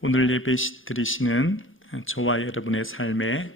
오늘 예배 드리시는 저와 여러분의 삶에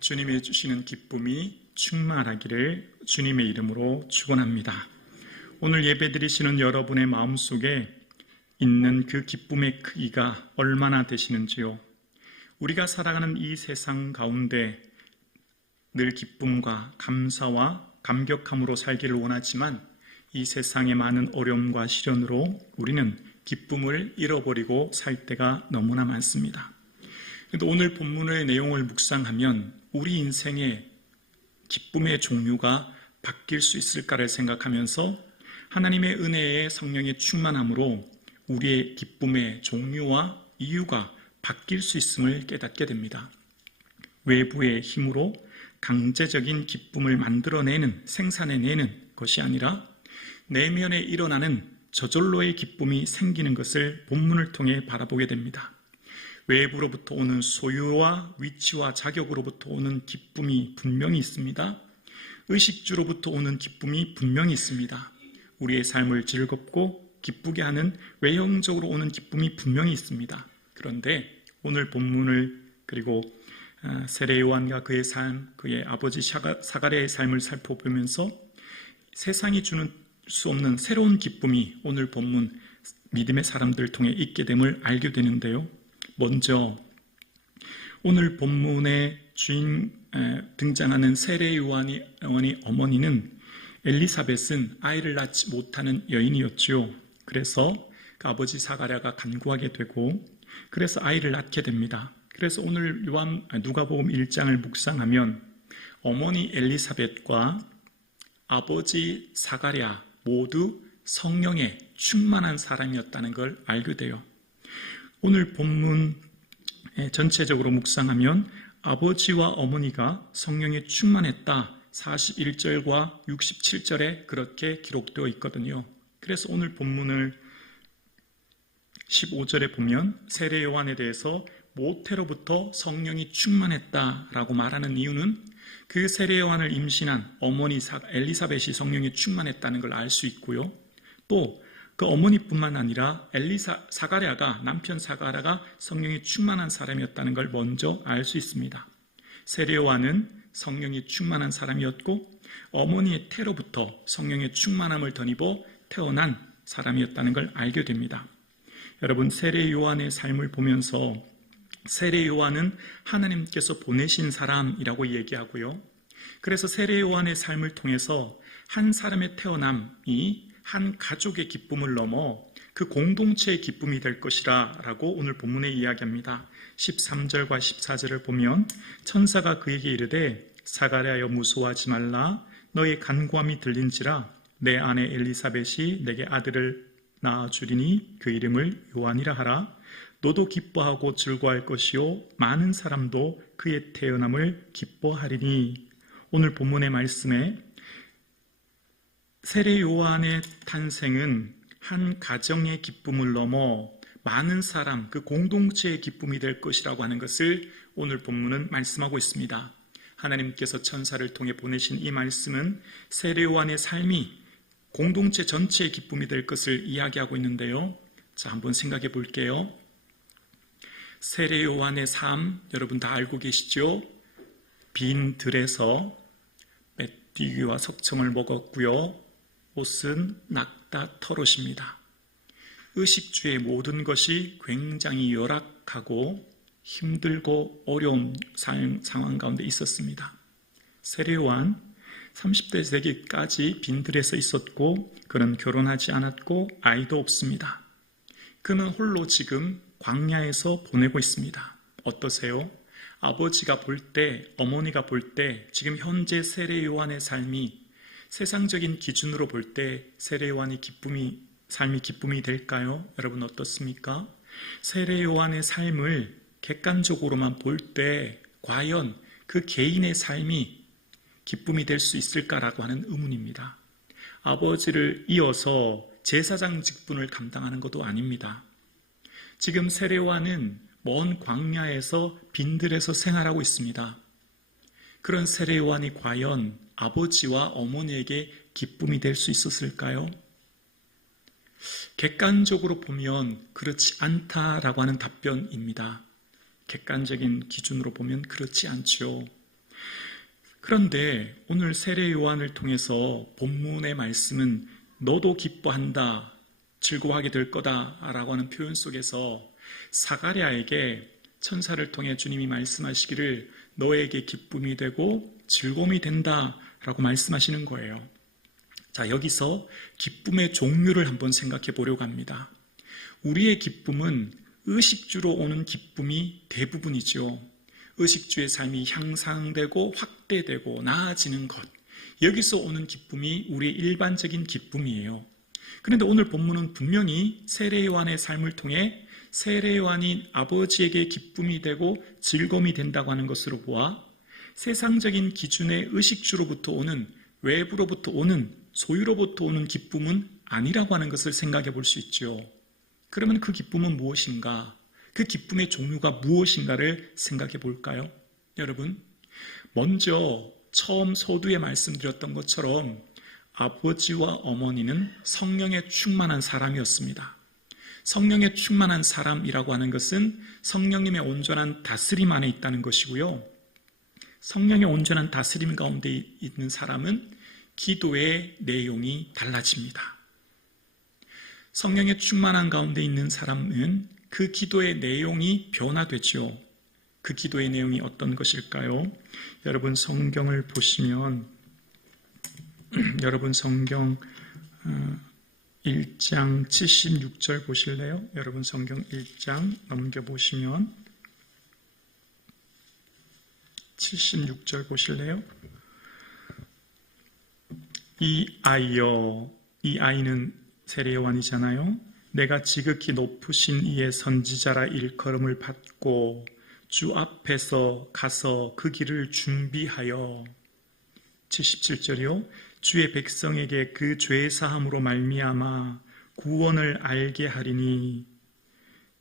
주님이 주시는 기쁨이 충만하기를 주님의 이름으로 축원합니다. 오늘 예배 드리시는 여러분의 마음속에 있는 그 기쁨의 크기가 얼마나 되시는지요? 우리가 살아가는 이 세상 가운데 늘 기쁨과 감사와 감격함으로 살기를 원하지만 이 세상의 많은 어려움과 시련으로 우리는 기쁨을 잃어버리고 살 때가 너무나 많습니다. 그런데 오늘 본문의 내용을 묵상하면 우리 인생의 기쁨의 종류가 바뀔 수 있을까를 생각하면서 하나님의 은혜의 성령의 충만함으로 우리의 기쁨의 종류와 이유가 바뀔 수 있음을 깨닫게 됩니다. 외부의 힘으로 강제적인 기쁨을 만들어내는, 생산해내는 것이 아니라 내면에 일어나는 저절로의 기쁨이 생기는 것을 본문을 통해 바라보게 됩니다. 외부로부터 오는 소유와 위치와 자격으로부터 오는 기쁨이 분명히 있습니다. 의식주로부터 오는 기쁨이 분명히 있습니다. 우리의 삶을 즐겁고 기쁘게 하는 외형적으로 오는 기쁨이 분명히 있습니다. 그런데 오늘 본문을 그리고 세례 요한과 그의 삶, 그의 아버지 사가랴의 삶을 살펴보면서 세상이 주는 수 없는 새로운 기쁨이 오늘 본문 믿음의 사람들을 통해 있게 됨을 알게 되는데요. 먼저 오늘 본문의 주인 등장하는 세례 요한의 어머니는 엘리사벳은 아이를 낳지 못하는 여인이었지요. 그래서 그 아버지 사가랴가 간구하게 되고 그래서 아이를 낳게 됩니다. 그래서 오늘 누가복음 1장을 묵상하면 어머니 엘리사벳과 아버지 사가랴 모두 성령에 충만한 사람이었다는 걸 알게 돼요. 오늘 본문 전체적으로 묵상하면 아버지와 어머니가 성령에 충만했다 41절과 67절에 그렇게 기록되어 있거든요. 그래서 오늘 본문을 15절에 보면 세례 요한에 대해서 모태로부터 성령이 충만했다라고 말하는 이유는 그 세례 요한을 임신한 어머니 엘리사벳이 성령에 충만했다는 걸 알 수 있고요. 또 그 어머니뿐만 아니라 사가랴가 남편 사가랴가 성령에 충만한 사람이었다는 걸 먼저 알 수 있습니다. 세례 요한은 성령이 충만한 사람이었고 어머니의 태로부터 성령의 충만함을 덧입어 태어난 사람이었다는 걸 알게 됩니다. 여러분, 세례 요한의 삶을 보면서 세례 요한은 하나님께서 보내신 사람이라고 얘기하고요. 그래서 세례 요한의 삶을 통해서 한 사람의 태어남이 한 가족의 기쁨을 넘어 그 공동체의 기쁨이 될 것이라 라고 오늘 본문에 이야기합니다. 13절과 14절을 보면 천사가 그에게 이르되 사가랴여 무서워하지 말라 너의 간구함이 들린지라 내 아내 엘리사벳이 내게 아들을 낳아주리니 그 이름을 요한이라 하라 너도 기뻐하고 즐거워할 것이요 많은 사람도 그의 태어남을 기뻐하리니. 오늘 본문의 말씀에 세례 요한의 탄생은 한 가정의 기쁨을 넘어 많은 사람, 그 공동체의 기쁨이 될 것이라고 하는 것을 오늘 본문은 말씀하고 있습니다. 하나님께서 천사를 통해 보내신 이 말씀은 세례 요한의 삶이 공동체 전체의 기쁨이 될 것을 이야기하고 있는데요. 자, 한번 생각해 볼게요. 세례 요한의 삶 여러분 다 알고 계시죠? 빈 들에서 메뚜기와 석청을 먹었고요. 옷은 낙타 털옷입니다. 의식주의 모든 것이 굉장히 열악하고 힘들고 어려운 상황 가운데 있었습니다. 세례 요한 30대 되기까지 빈들에서 있었고 그는 결혼하지 않았고 아이도 없습니다. 그는 홀로 지금 광야에서 보내고 있습니다. 어떠세요? 아버지가 볼 때, 어머니가 볼 때 지금 현재 세례 요한의 삶이 세상적인 기준으로 볼 때 세례 요한의 삶이 기쁨이 될까요? 여러분 어떻습니까? 세례 요한의 삶을 객관적으로만 볼 때 과연 그 개인의 삶이 기쁨이 될 수 있을까라고 하는 의문입니다. 아버지를 이어서 제사장 직분을 감당하는 것도 아닙니다. 지금 세례 요한은 먼 광야에서 빈들에서 생활하고 있습니다. 그런 세례 요한이 과연 아버지와 어머니에게 기쁨이 될 수 있었을까요? 객관적으로 보면 그렇지 않다라고 하는 답변입니다. 객관적인 기준으로 보면 그렇지 않죠. 그런데 오늘 세례 요한을 통해서 본문의 말씀은 너도 기뻐한다, 즐거워하게 될 거다라고 하는 표현 속에서 사가랴에게 천사를 통해 주님이 말씀하시기를 너에게 기쁨이 되고 즐거움이 된다라고 말씀하시는 거예요. 자, 여기서 기쁨의 종류를 한번 생각해 보려고 합니다. 우리의 기쁨은 의식주로 오는 기쁨이 대부분이죠. 의식주의 삶이 향상되고 확대되고 나아지는 것, 여기서 오는 기쁨이 우리의 일반적인 기쁨이에요. 그런데 오늘 본문은 분명히 세례 요한의 삶을 통해 세례 요한이 아버지에게 기쁨이 되고 즐거움이 된다고 하는 것으로 보아 세상적인 기준의 의식주로부터 오는, 외부로부터 오는, 소유로부터 오는 기쁨은 아니라고 하는 것을 생각해 볼 수 있죠. 그러면 그 기쁨은 무엇인가? 그 기쁨의 종류가 무엇인가를 생각해 볼까요? 여러분, 먼저 처음 서두에 말씀드렸던 것처럼 아버지와 어머니는 성령에 충만한 사람이었습니다. 성령에 충만한 사람이라고 하는 것은 성령님의 온전한 다스림 안에 있다는 것이고요. 성령의 온전한 다스림 가운데 있는 사람은 기도의 내용이 달라집니다. 성령의 충만한 가운데 있는 사람은 그 기도의 내용이 변화되죠. 그 기도의 내용이 어떤 것일까요? 여러분 성경을 보시면 여러분 성경 1장 76절 보실래요? 여러분 성경 1장 넘겨보시면 76절 보실래요? 이 아이는 세례 요한이잖아요. 내가 지극히 높으신 이의 선지자라 일컬음을 받고 주 앞에서 가서 그 길을 준비하여 77절이요. 주의 백성에게 그 죄 사함으로 말미암아 구원을 알게 하리니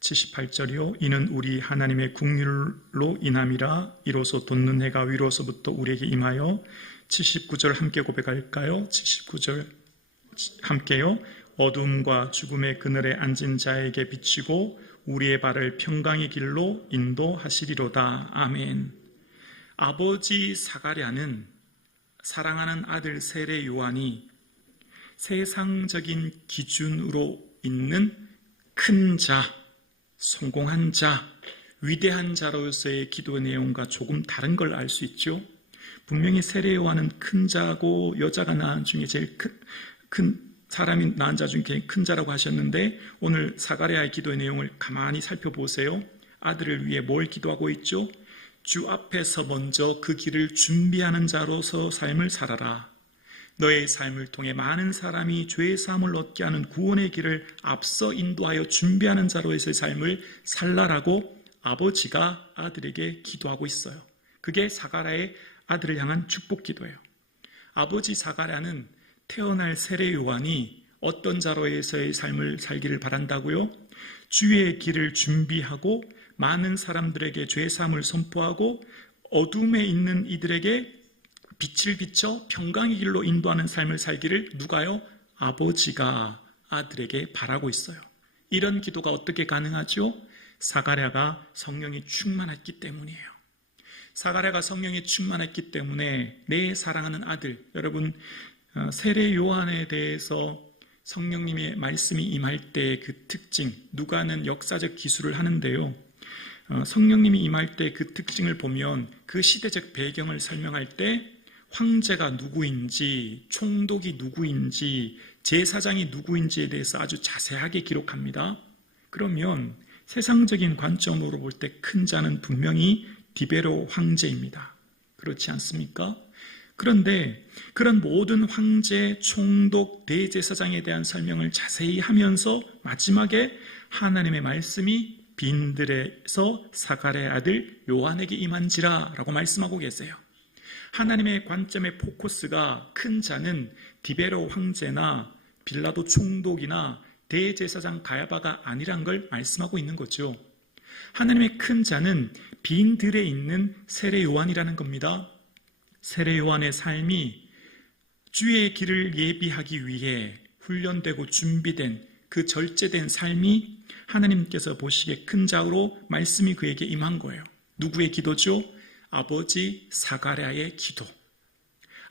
78절이요. 이는 우리 하나님의 국률로 인함이라 이로써 돋는 해가 위로서부터 우리에게 임하여 79절 함께 고백할까요? 79절 함께요. 어둠과 죽음의 그늘에 앉은 자에게 비치고 우리의 발을 평강의 길로 인도하시리로다. 아멘. 아버지 사가랴는 사랑하는 아들 세례 요한이 세상적인 기준으로 있는 큰 자, 성공한 자, 위대한 자로서의 기도 내용과 조금 다른 걸 알 수 있죠. 분명히 세례 요한은 큰 자고 여자가 낳은 중에 제일 큰 사람이 낳은 자 중에 큰 자라고 하셨는데 오늘 사가랴의 기도의 내용을 가만히 살펴보세요. 아들을 위해 뭘 기도하고 있죠? 주 앞에서 먼저 그 길을 준비하는 자로서 삶을 살아라. 너의 삶을 통해 많은 사람이 죄의 사함을 얻게 하는 구원의 길을 앞서 인도하여 준비하는 자로서의 삶을 살라라고 아버지가 아들에게 기도하고 있어요. 그게 사가랴의 아들을 향한 축복 기도예요. 아버지 사가랴는 태어날 세례 요한이 어떤 자로서의 삶을 살기를 바란다고요? 주의 길을 준비하고 많은 사람들에게 죄사함을 선포하고 어둠에 있는 이들에게 빛을 비춰 평강의 길로 인도하는 삶을 살기를 누가요? 아버지가 아들에게 바라고 있어요. 이런 기도가 어떻게 가능하죠? 사가랴가 성령이 충만했기 때문이에요. 사가랴가 성령이 충만했기 때문에 내 사랑하는 아들, 여러분 세례 요한에 대해서 성령님의 말씀이 임할 때의 그 특징, 누가는 역사적 기술을 하는데요. 성령님이 임할 때 그 특징을 보면 그 시대적 배경을 설명할 때 황제가 누구인지, 총독이 누구인지, 제사장이 누구인지에 대해서 아주 자세하게 기록합니다. 그러면 세상적인 관점으로 볼 때 큰 자는 분명히 디베로 황제입니다. 그렇지 않습니까? 그런데 그런 모든 황제, 총독, 대제사장에 대한 설명을 자세히 하면서 마지막에 하나님의 말씀이 빈들에서 사가랴의 아들 요한에게 임한지라 라고 말씀하고 계세요. 하나님의 관점의 포커스가 큰 자는 디베로 황제나 빌라도 총독이나 대제사장 가야바가 아니란 걸 말씀하고 있는 거죠. 하나님의 큰 자는 빈들에 있는 세례 요한이라는 겁니다. 세례 요한의 삶이 주의 길을 예비하기 위해 훈련되고 준비된 그 절제된 삶이 하나님께서 보시기에 큰 자로 말씀이 그에게 임한 거예요. 누구의 기도죠? 아버지 사가랴의 기도.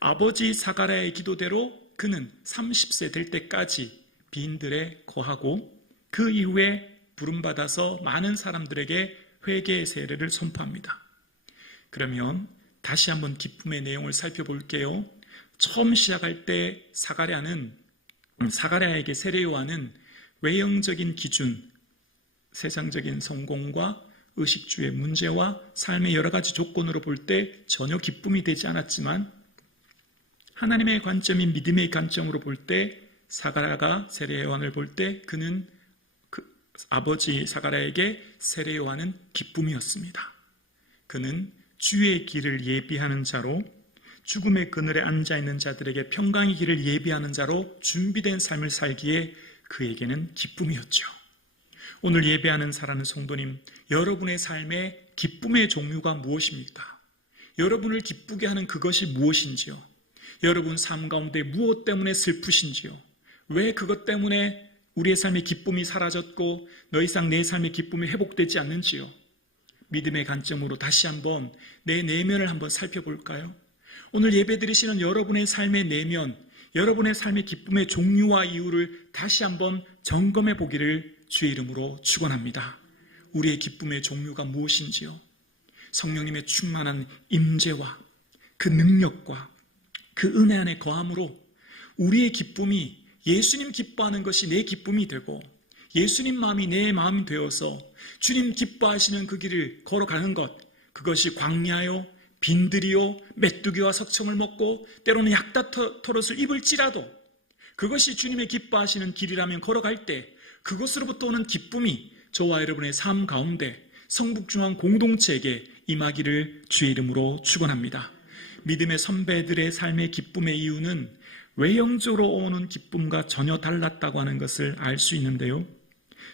아버지 사가랴의 기도대로 그는 30세 될 때까지 빈들에 거하고 그 이후에 부름받아서 많은 사람들에게 회개의 세례를 선포합니다. 그러면 다시 한번 기쁨의 내용을 살펴볼게요. 처음 시작할 때 사가랴에게 세례 요한은 외형적인 기준, 세상적인 성공과 의식주의 문제와 삶의 여러 가지 조건으로 볼 때 전혀 기쁨이 되지 않았지만 하나님의 관점인 믿음의 관점으로 볼 때 사가랴가 세례 요한을 볼 때 그는 아버지 사가랴에게 세례 요한은 기쁨이었습니다. 그는 주의 길을 예비하는 자로 죽음의 그늘에 앉아있는 자들에게 평강의 길을 예비하는 자로 준비된 삶을 살기에 그에게는 기쁨이었죠. 오늘 예배하는 사랑하는 성도님, 여러분의 삶의 기쁨의 종류가 무엇입니까? 여러분을 기쁘게 하는 그것이 무엇인지요? 여러분 삶 가운데 무엇 때문에 슬프신지요? 왜 그것 때문에 우리의 삶의 기쁨이 사라졌고 더 이상 내 삶의 기쁨이 회복되지 않는지요? 믿음의 관점으로 다시 한번 내 내면을 한번 살펴볼까요? 오늘 예배드리시는 여러분의 삶의 내면, 여러분의 삶의 기쁨의 종류와 이유를 다시 한번 점검해 보기를 주의 이름으로 축원합니다. 우리의 기쁨의 종류가 무엇인지요? 성령님의 충만한 임재와 그 능력과 그 은혜 안에 거함으로 우리의 기쁨이 예수님 기뻐하는 것이 내 기쁨이 되고 예수님 마음이 내 마음이 되어서 주님 기뻐하시는 그 길을 걸어가는 것, 그것이 광야요, 빈들이요, 메뚜기와 석청을 먹고 때로는 약다터릇을 입을지라도 그것이 주님의 기뻐하시는 길이라면 걸어갈 때 그것으로부터 오는 기쁨이 저와 여러분의 삶 가운데 성북중앙 공동체에게 임하기를 주의 이름으로 축원합니다. 믿음의 선배들의 삶의 기쁨의 이유는 외형적으로 오는 기쁨과 전혀 달랐다고 하는 것을 알 수 있는데요.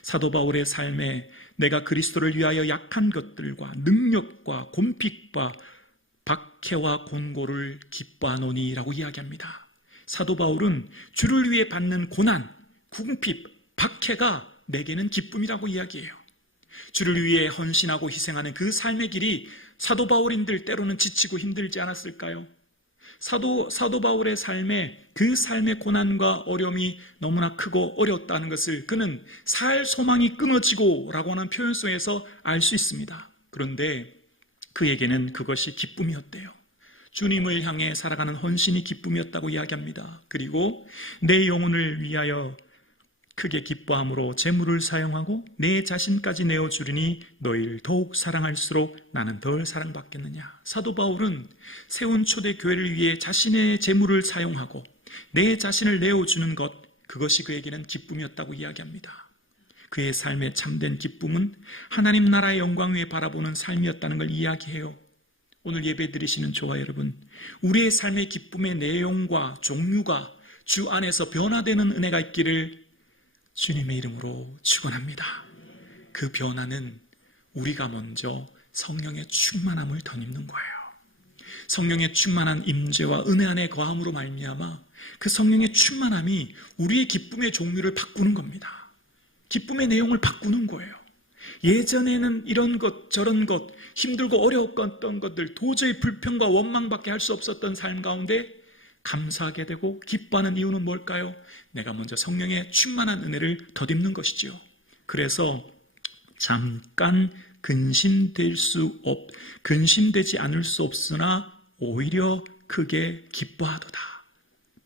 사도 바울의 삶에 내가 그리스도를 위하여 약한 것들과 능력과 곤핍과 박해와 곤고를 기뻐하노니라고 이야기합니다. 사도 바울은 주를 위해 받는 고난, 궁핍, 박해가 내게는 기쁨이라고 이야기해요. 주를 위해 헌신하고 희생하는 그 삶의 길이 사도 바울인들 때로는 지치고 힘들지 않았을까요? 사도 바울의 삶에 그 삶의 고난과 어려움이 너무나 크고 어려웠다는 것을 그는 살 소망이 끊어지고 라고 하는 표현 속에서 알 수 있습니다. 그런데 그에게는 그것이 기쁨이었대요. 주님을 향해 살아가는 헌신이 기쁨이었다고 이야기합니다. 그리고 내 영혼을 위하여 크게 기뻐함으로 재물을 사용하고 내 자신까지 내어주리니 너희를 더욱 사랑할수록 나는 덜 사랑받겠느냐. 사도 바울은 세운 초대교회를 위해 자신의 재물을 사용하고 내 자신을 내어주는 것, 그것이 그에게는 기쁨이었다고 이야기합니다. 그의 삶의 참된 기쁨은 하나님 나라의 영광 위에 바라보는 삶이었다는 걸 이야기해요. 오늘 예배 드리시는 저와 여러분, 우리의 삶의 기쁨의 내용과 종류가 주 안에서 변화되는 은혜가 있기를 주님의 이름으로 축원합니다. 그 변화는 우리가 먼저 성령의 충만함을 덧입는 거예요. 성령의 충만한 임재와 은혜 안에 거함으로 말미암아 그 성령의 충만함이 우리의 기쁨의 종류를 바꾸는 겁니다. 기쁨의 내용을 바꾸는 거예요. 예전에는 이런 것 저런 것 힘들고 어려웠던 것들 도저히 불평과 원망밖에 할 수 없었던 삶 가운데 감사하게 되고 기뻐하는 이유는 뭘까요? 내가 먼저 성령의 충만한 은혜를 덧입는 것이지요. 그래서 잠깐 근심되지 않을 수 없으나 오히려 크게 기뻐하도다.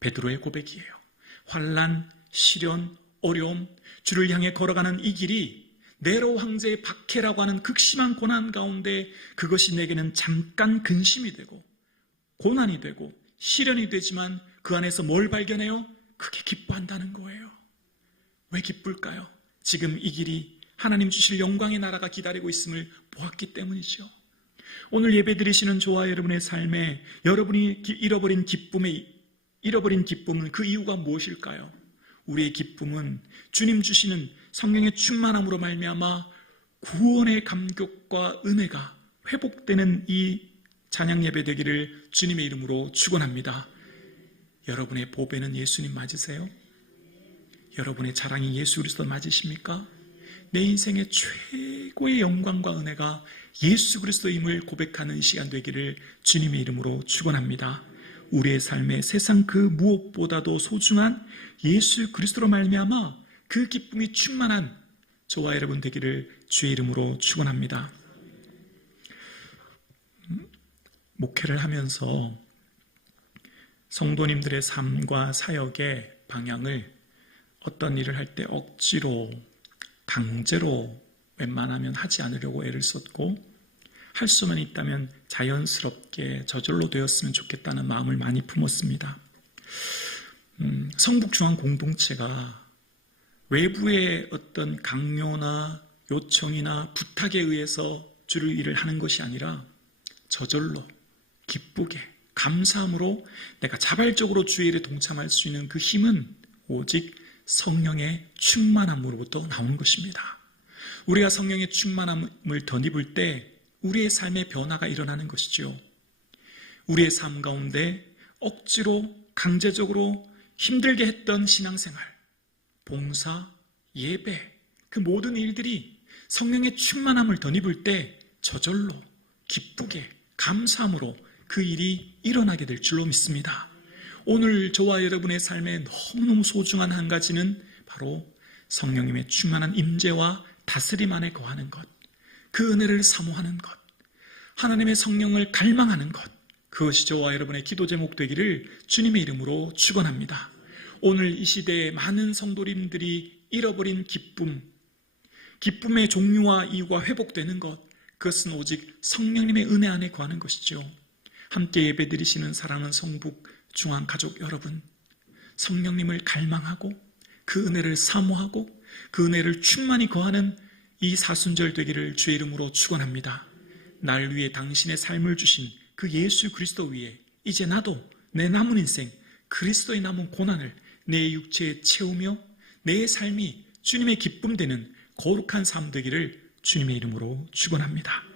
베드로의 고백이에요. 환난, 시련, 어려움, 주를 향해 걸어가는 이 길이 네로 황제의 박해라고 하는 극심한 고난 가운데 그것이 내게는 잠깐 근심이 되고 고난이 되고 시련이 되지만 그 안에서 뭘 발견해요? 크게 기뻐한다는 거예요. 왜 기쁠까요? 지금 이 길이 하나님 주실 영광의 나라가 기다리고 있음을 보았기 때문이죠. 오늘 예배드리시는 저와 여러분의 삶에 여러분이 잃어버린 기쁨은 그 이유가 무엇일까요? 우리의 기쁨은 주님 주시는 성령의 충만함으로 말미암아 구원의 감격과 은혜가 회복되는 이 찬양 예배 되기를 주님의 이름으로 축원합니다. 여러분의 보배는 예수님 맞으세요? 여러분의 자랑이 예수 그리스도 맞으십니까? 내 인생의 최고의 영광과 은혜가 예수 그리스도임을 고백하는 시간 되기를 주님의 이름으로 축원합니다. 우리의 삶에 세상 그 무엇보다도 소중한 예수 그리스도로 말미암아 그 기쁨이 충만한 저와 여러분 되기를 주의 이름으로 축원합니다. 목회를 하면서 성도님들의 삶과 사역의 방향을 어떤 일을 할 때 억지로 강제로 웬만하면 하지 않으려고 애를 썼고 할 수만 있다면 자연스럽게 저절로 되었으면 좋겠다는 마음을 많이 품었습니다. 성북중앙 공동체가 외부의 어떤 강요나 요청이나 부탁에 의해서 주를 일을 하는 것이 아니라 저절로 기쁘게 감사함으로 내가 자발적으로 주의 일에 동참할 수 있는 그 힘은 오직 성령의 충만함으로부터 나오는 것입니다. 우리가 성령의 충만함을 덧입을 때 우리의 삶의 변화가 일어나는 것이죠. 우리의 삶 가운데 억지로 강제적으로 힘들게 했던 신앙생활, 봉사, 예배, 그 모든 일들이 성령의 충만함을 덧입을 때 저절로 기쁘게 감사함으로 그 일이 일어나게 될 줄로 믿습니다. 오늘 저와 여러분의 삶에 너무너무 소중한 한 가지는 바로 성령님의 충만한 임재와 다스림 안에 거하는 것, 그 은혜를 사모하는 것, 하나님의 성령을 갈망하는 것, 그것이 저와 여러분의 기도 제목 되기를 주님의 이름으로 축원합니다. 오늘 이 시대에 많은 성도님들이 잃어버린 기쁨, 기쁨의 종류와 이유가 회복되는 것, 그것은 오직 성령님의 은혜 안에 거하는 것이죠. 함께 예배드리시는 사랑하는 성북 중앙 가족 여러분, 성령님을 갈망하고 그 은혜를 사모하고 그 은혜를 충만히 거하는 이 사순절 되기를 주의 이름으로 축원합니다. 날 위해 당신의 삶을 주신 그 예수 그리스도 위에 이제 나도 내 남은 인생 그리스도의 남은 고난을 내 육체에 채우며 내 삶이 주님의 기쁨 되는 거룩한 삶 되기를 주님의 이름으로 축원합니다.